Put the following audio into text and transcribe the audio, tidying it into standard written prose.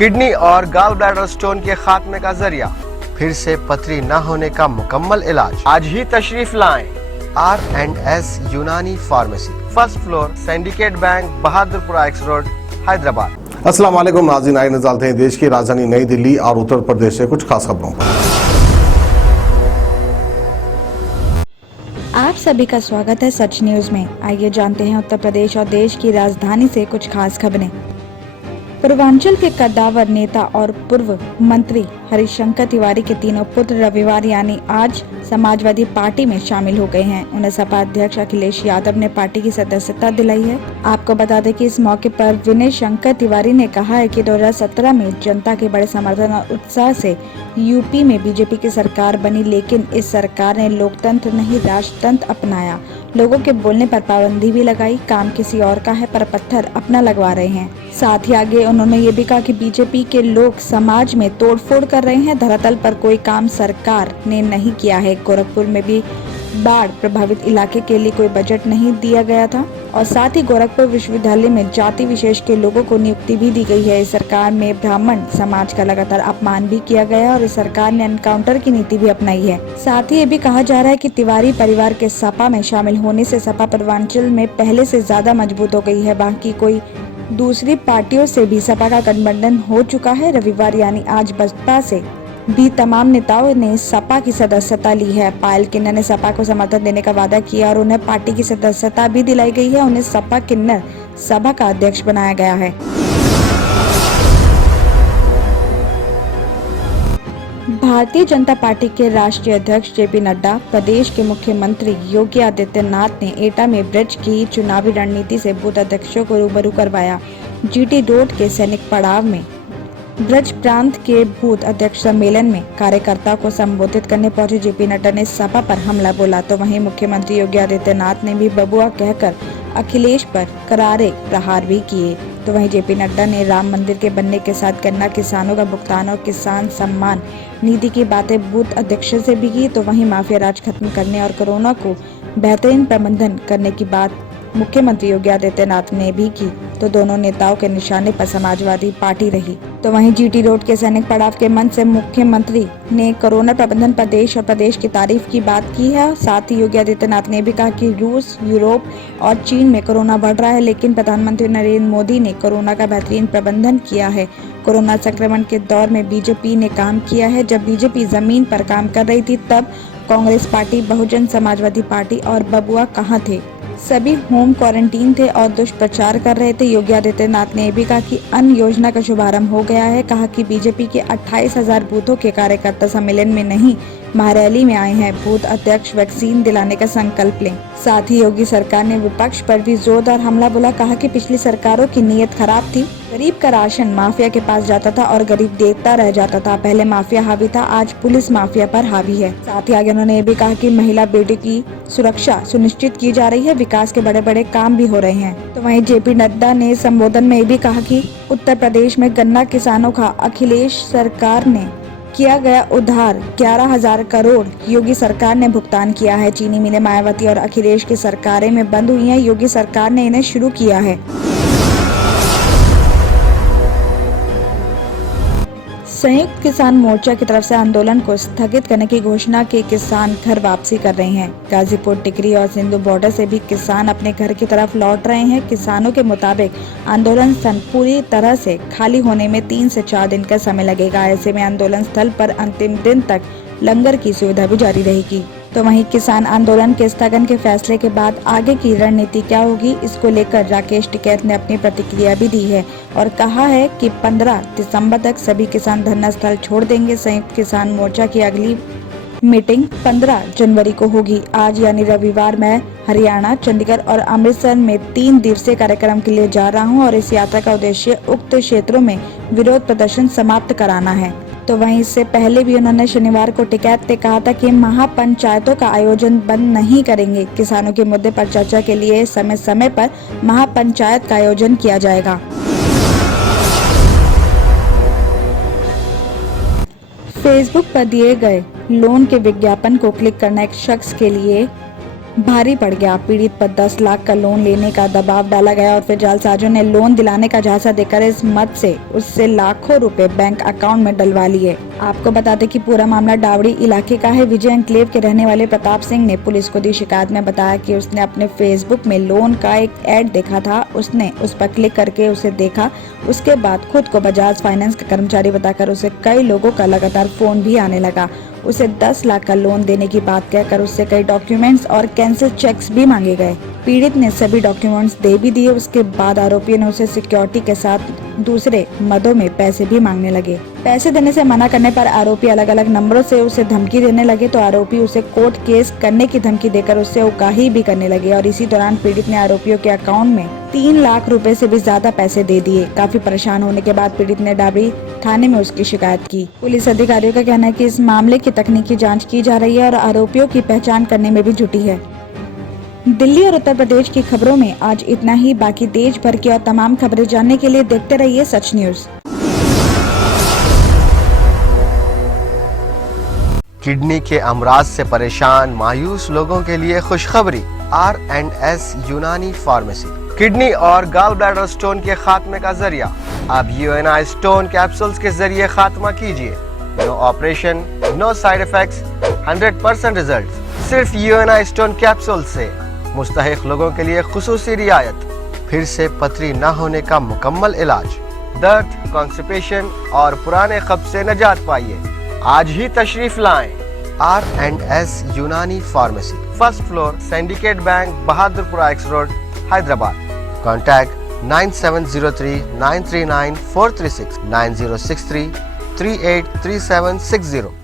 Kidney और gall bladder stone के खात्मे का जरिया, फिर से पथरी न होने का मुकम्मल इलाज। आज ही तशरीफ लाएं R&S यूनानी pharmacy, first floor, syndicate bank, Bahadurpura x road, Hyderabad. अस्सलाम वालेकुम नाज़रीन, आइए नज़र डालते हैं देश की राजधानी नई दिल्ली और उत्तर प्रदेश से कुछ खास खबरों पर। आप सभी का स्वागत है सच न्यूज में। आइए जानते हैं उत्तर प्रदेश और देश की राजधानी से कुछ खास खबरें। पूर्वांचल के कद्दावर नेता और पूर्व मंत्री हरिशंकर तिवारी के तीनों पुत्र रविवार यानी आज समाजवादी पार्टी में शामिल हो गए हैं। उन्हें सपा अध्यक्ष अखिलेश यादव ने पार्टी की सदस्यता दिलाई है। आपको बता दें कि इस मौके पर विनय शंकर तिवारी ने कहा है कि 2017 में जनता के बड़े समर्थन और उत्साह से यूपी में बीजेपी की सरकार बनी, लेकिन इस सरकार ने लोकतंत्र नहीं राजतंत्र अपनाया। लोगों के बोलने पर पाबंदी भी लगाई। काम किसी और का है पर पत्थर अपना लगवा रहे हैं। साथ ही आगे उन्होंने ये भी कहा कि बीजेपी के लोग समाज में तोड़फोड़ कर रहे हैं। धरातल पर कोई काम सरकार ने नहीं किया है। गोरखपुर में भी बाढ़ प्रभावित इलाके के लिए कोई बजट नहीं दिया गया था और साथ ही गोरखपुर विश्वविद्यालय में जाति विशेष के लोगों को नियुक्ति भी दी गई है। इस सरकार में ब्राह्मण समाज का लगातार अपमान भी किया गया है और इस सरकार ने एनकाउंटर की नीति भी अपनाई है। साथ ही ये भी कहा जा रहा है कि तिवारी परिवार के सपा में शामिल होने से सपा पूर्वांचल में पहले से ज्यादा मजबूत हो गई है। बाकी कोई दूसरी पार्टियों से भी सपा का गठबंधन हो चुका है। रविवार यानी आज बसपा से भी तमाम नेताओं ने सपा की सदस्यता ली है। पायल किन्नर ने सपा को समर्थन देने का वादा किया और उन्हें पार्टी की सदस्यता भी दिलाई गई है। उन्हें सपा किन्नर सभा का अध्यक्ष बनाया गया है। भारतीय जनता पार्टी के राष्ट्रीय अध्यक्ष जेपी नड्डा, प्रदेश के मुख्यमंत्री योगी आदित्यनाथ ने एटा में ब्रज की चुनावी रणनीति से बूथ अध्यक्षों को रूबरू करवाया। जीटी रोड के सैनिक पड़ाव में ब्रज प्रांत के बूथ अध्यक्ष सम्मेलन में कार्यकर्ताओं को संबोधित करने पहुंचे जेपी नड्डा ने सपा पर हमला बोला, तो वहीं मुख्यमंत्री योगी आदित्यनाथ ने भी बबुआ कहकर अखिलेश पर करारे प्रहार भी किए। तो वहीं जेपी नड्डा ने राम मंदिर के बनने के साथ गन्ना किसानों का भुगतान और किसान सम्मान निधि की बातें बूथ अध्यक्ष से भी की। तो वहीं माफिया राज खत्म करने और कोरोना को बेहतरीन प्रबंधन करने की बात मुख्यमंत्री योगी आदित्यनाथ ने भी की। तो दोनों नेताओं के निशाने पर समाजवादी पार्टी रही। तो वहीं जीटी रोड के सैनिक पड़ाव के मंच से मुख्यमंत्री ने कोरोना प्रबंधन पर देश और प्रदेश की तारीफ की बात की है। साथ ही योगी आदित्यनाथ ने भी कहा कि रूस, यूरोप और चीन में कोरोना बढ़ रहा है, लेकिन प्रधानमंत्री नरेंद्र मोदी ने कोरोना का बेहतरीन प्रबंधन किया है। कोरोना संक्रमण के दौर में बीजेपी ने काम किया है। जब बीजेपी जमीन पर काम कर रही थी तब कांग्रेस पार्टी, बहुजन समाजवादी पार्टी और बबुआ कहाँ थे? सभी होम क्वारंटीन थे और दुष्प्रचार कर रहे थे। योगी आदित्यनाथ ने भी कहा कि अन्न योजना का शुभारंभ हो गया है। कहा कि बीजेपी के 28,000 बूथों के कार्यकर्ता सम्मेलन में नहीं महारैली में आए हैं। बूथ अध्यक्ष वैक्सीन दिलाने का संकल्प लें। साथ ही योगी सरकार ने विपक्ष पर भी जोरदार हमला बोला। कहा कि पिछली सरकारों की नीयत खराब थी। गरीब का राशन माफिया के पास जाता था और गरीब देता रह जाता था। पहले माफिया हावी था, आज पुलिस माफिया पर हावी है। साथ ही आगे उन्होंने ये भी कहा कि महिला बेटी की सुरक्षा सुनिश्चित की जा रही है। विकास के बड़े बड़े काम भी हो रहे हैं। तो वहीं जेपी नड्डा ने संबोधन में भी कहा कि उत्तर प्रदेश में गन्ना किसानों का अखिलेश सरकार ने किया गया उधार 11,000 करोड़ योगी सरकार ने भुगतान किया है। चीनी मिलें मायावती और अखिलेश की सरकारें में बंद हुई हैं, योगी सरकार ने इन्हें शुरू किया है। संयुक्त किसान मोर्चा की तरफ से आंदोलन को स्थगित करने की घोषणा के किसान घर वापसी कर रहे हैं। गाजीपुर, टिकरी और सिंधु बॉर्डर से भी किसान अपने घर की तरफ लौट रहे हैं। किसानों के मुताबिक आंदोलन स्थल पूरी तरह से खाली होने में 3 से 4 दिन का समय लगेगा। ऐसे में आंदोलन स्थल पर अंतिम दिन तक लंगर की सुविधा भी जारी रहेगी। तो वहीं किसान आंदोलन के स्थगन के फैसले के बाद आगे की रणनीति क्या होगी, इसको लेकर राकेश टिकैत ने अपनी प्रतिक्रिया भी दी है और कहा है कि 15 दिसंबर तक सभी किसान धरना स्थल छोड़ देंगे। संयुक्त किसान मोर्चा की अगली मीटिंग 15 जनवरी को होगी। आज यानी रविवार मैं हरियाणा, चंडीगढ़ और अमृतसर में 3 दिवसीय कार्यक्रम के लिए जा रहा हूं और इस यात्रा का उद्देश्य उक्त क्षेत्रों में विरोध प्रदर्शन समाप्त कराना है। तो वहीं इससे पहले भी उन्होंने शनिवार को टिकैत ने कहा था कि महापंचायतों का आयोजन बंद नहीं करेंगे। किसानों के मुद्दे पर चर्चा के लिए समय समय पर महापंचायत का आयोजन किया जाएगा। फेसबुक पर दिए गए लोन के विज्ञापन को क्लिक करना एक शख्स के लिए भारी पड़ गया। पीड़ित पर 10 लाख का लोन लेने का दबाव डाला गया और फिर जालसाजों ने लोन दिलाने का झांसा देकर इस मद से उससे लाखों रुपए बैंक अकाउंट में डलवा लिए। आपको बता दें कि पूरा मामला डावड़ी इलाके का है। विजय एन्क्लेव के रहने वाले प्रताप सिंह ने पुलिस को दी शिकायत में बताया कि उसने अपने फेसबुक में लोन का एक ऐड देखा था। उसने उस पर क्लिक करके उसे देखा। उसके बाद खुद को बजाज फाइनेंस का कर्मचारी बताकर उसे कई लोगों का लगातार फोन भी आने लगा। उसे 10 लाख का लोन देने की बात कहकर उससे कई डॉक्यूमेंट्स और कैंसिल चेक्स भी मांगे गए। पीड़ित ने सभी डॉक्यूमेंट्स दे भी दिए। उसके बाद आरोपियों ने उसे सिक्योरिटी के साथ दूसरे मदों में पैसे भी मांगने लगे। पैसे देने से मना करने पर आरोपी अलग अलग नंबरों से उसे धमकी देने लगे तो आरोपी उसे कोर्ट केस करने की धमकी देकर उससे उकाही भी करने लगे और इसी दौरान पीड़ित ने आरोपियों के अकाउंट में 3 लाख रुपए से भी ज्यादा पैसे दे दिए। काफी परेशान होने के बाद पीड़ित ने डाबरी थाने में उसकी शिकायत की। पुलिस अधिकारियों का कहना है कि इस मामले की तकनीकी जांच की जा रही है और आरोपियों की पहचान करने में भी जुटी है। दिल्ली और उत्तर प्रदेश की खबरों में आज इतना ही। बाकी देश भर की और तमाम खबरें जानने के लिए देखते रहिए सच न्यूज। किडनी के अमराज से परेशान मायूस लोगों के लिए खुशखबरी। R&S यूनानी फार्मेसी किडनी और गॉल ब्लैडर स्टोन के खात्मे का जरिया। अब UNI स्टोन कैप्सूल्स के जरिए खात्मा कीजिए। No operation, no side effects, 100% result. सिर्फ UNI स्टोन कैप्सूल से मुस्तहिक लोगों के लिए खुसूसी रियायत। फिर से पथरी न होने का मुकम्मल इलाज। दर्द, कॉन्स्टिपेशन और पुराने कब्ज से निजात पाइए। आज ही तशरीफ लाएं। R&S यूनानी pharmacy, first floor, syndicate bank, Bahadurpura X road, Hyderabad. Contact 9703 939 436 9063 383760।